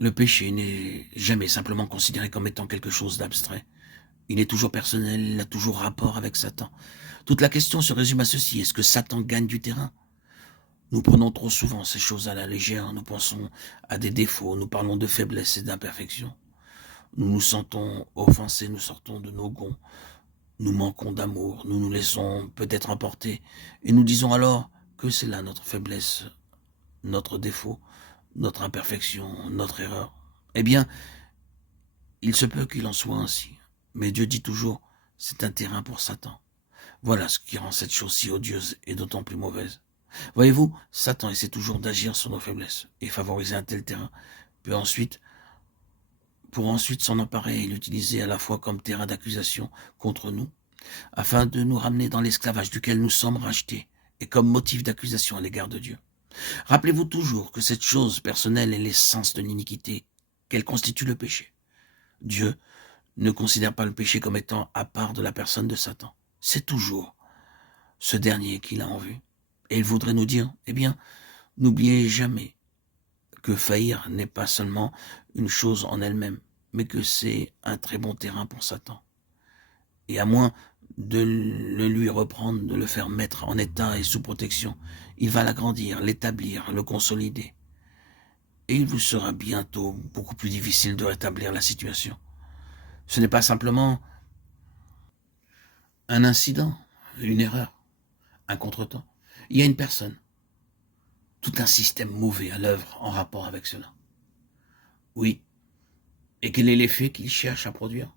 Le péché n'est jamais simplement considéré comme étant quelque chose d'abstrait. Il est toujours personnel, il a toujours rapport avec Satan. Toute la question se résume à ceci: est-ce que Satan gagne du terrain? Nous prenons trop souvent ces choses à la légère, nous pensons à des défauts, nous parlons de faiblesse et d'imperfection. Nous nous sentons offensés, nous sortons de nos gonds, nous manquons d'amour, nous nous laissons peut-être emporter, et nous disons alors que c'est là notre faiblesse, notre défaut, notre imperfection, notre erreur. Eh bien, il se peut qu'il en soit ainsi, mais Dieu dit toujours, c'est un terrain pour Satan. Voilà ce qui rend cette chose si odieuse et d'autant plus mauvaise. Voyez-vous, Satan essaie toujours d'agir sur nos faiblesses et favoriser un tel terrain, puis ensuite, pour ensuite s'en emparer et l'utiliser à la fois comme terrain d'accusation contre nous, afin de nous ramener dans l'esclavage duquel nous sommes rachetés, et comme motif d'accusation à l'égard de Dieu. Rappelez-vous toujours que cette chose personnelle est l'essence de l'iniquité, qu'elle constitue le péché. Dieu ne considère pas le péché comme étant à part de la personne de Satan. C'est toujours ce dernier qu'il a en vue. Et il voudrait nous dire, eh bien, n'oubliez jamais que faillir n'est pas seulement une chose en elle-même, mais que c'est un très bon terrain pour Satan. Et à moins de le lui reprendre, de le faire mettre en état et sous protection, il va l'agrandir, l'établir, le consolider. Et il vous sera bientôt beaucoup plus difficile de rétablir la situation. Ce n'est pas simplement un incident, une erreur, un contretemps. Il y a une personne, tout un système mauvais à l'œuvre en rapport avec cela. Oui. Et quel est l'effet qu'il cherche à produire?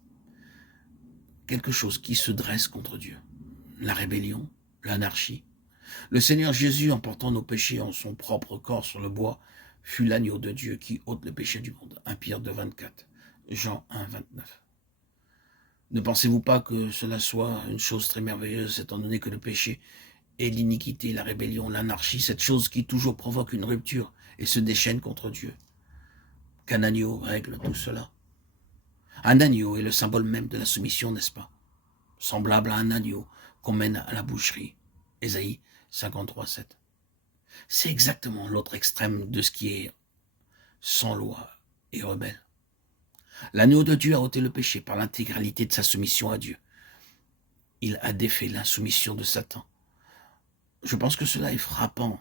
Quelque chose qui se dresse contre Dieu. La rébellion, l'anarchie. Le Seigneur Jésus, en portant nos péchés en son propre corps sur le bois, fut l'agneau de Dieu qui ôte le péché du monde. 1 Pierre 2, 24. Jean 1, 29. Ne pensez-vous pas que cela soit une chose très merveilleuse, étant donné que le péché et l'iniquité, la rébellion, l'anarchie, cette chose qui toujours provoque une rupture et se déchaîne contre Dieu, qu'un agneau règle tout cela? Un agneau est le symbole même de la soumission, n'est-ce pas? Semblable à un agneau qu'on mène à la boucherie. Ésaïe 53, 7. C'est exactement l'autre extrême de ce qui est sans loi et rebelle. L'agneau de Dieu a ôté le péché par l'intégralité de sa soumission à Dieu. Il a défait l'insoumission de Satan. Je pense que cela est frappant.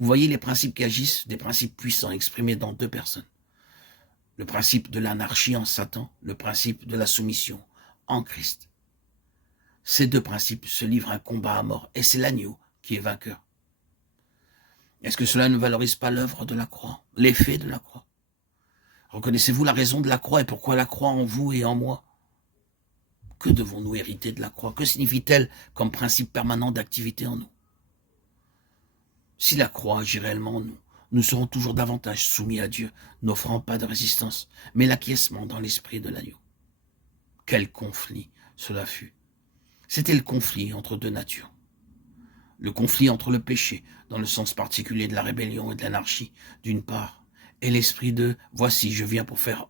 Vous voyez les principes qui agissent, des principes puissants exprimés dans deux personnes. Le principe de l'anarchie en Satan, le principe de la soumission en Christ. Ces deux principes se livrent un combat à mort, et c'est l'agneau qui est vainqueur. Est-ce que cela ne valorise pas l'œuvre de la croix, l'effet de la croix? Reconnaissez-vous la raison de la croix et pourquoi la croix en vous et en moi? Que devons-nous hériter de la croix? Que signifie-t-elle comme principe permanent d'activité en nous? Si la croix agit réellement en nous, nous serons toujours davantage soumis à Dieu, n'offrant pas de résistance, mais l'acquiescement dans l'esprit de l'agneau. Quel conflit cela fut! C'était le conflit entre deux natures. Le conflit entre le péché, dans le sens particulier de la rébellion et de l'anarchie, d'une part, et l'esprit de « Voici, je viens pour faire,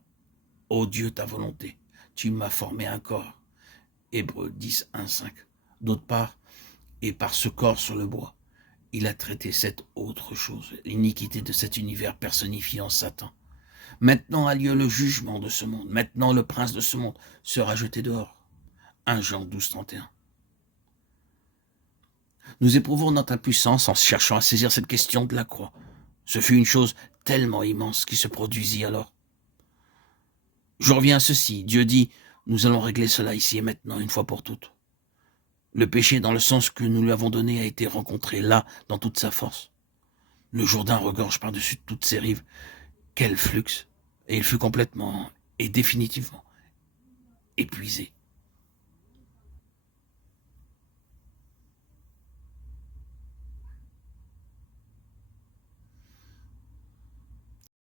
ô Dieu, ta volonté. Tu m'as formé un corps. » Hébreux 10, 1, 5. D'autre part, et par ce corps sur le bois, il a traité cette autre chose, l'iniquité de cet univers personnifié en Satan. Maintenant a lieu le jugement de ce monde. Maintenant le prince de ce monde sera jeté dehors. 1 Jean 12, 31. Nous éprouvons notre impuissance en cherchant à saisir cette question de la croix. Ce fut une chose tellement immense qui se produisit alors. Je reviens à ceci. Dieu dit, nous allons régler cela ici et maintenant, une fois pour toutes. Le péché, dans le sens que nous lui avons donné, a été rencontré là, dans toute sa force. Le Jourdain regorge par-dessus toutes ses rives. Quel flux! Et il fut complètement et définitivement épuisé.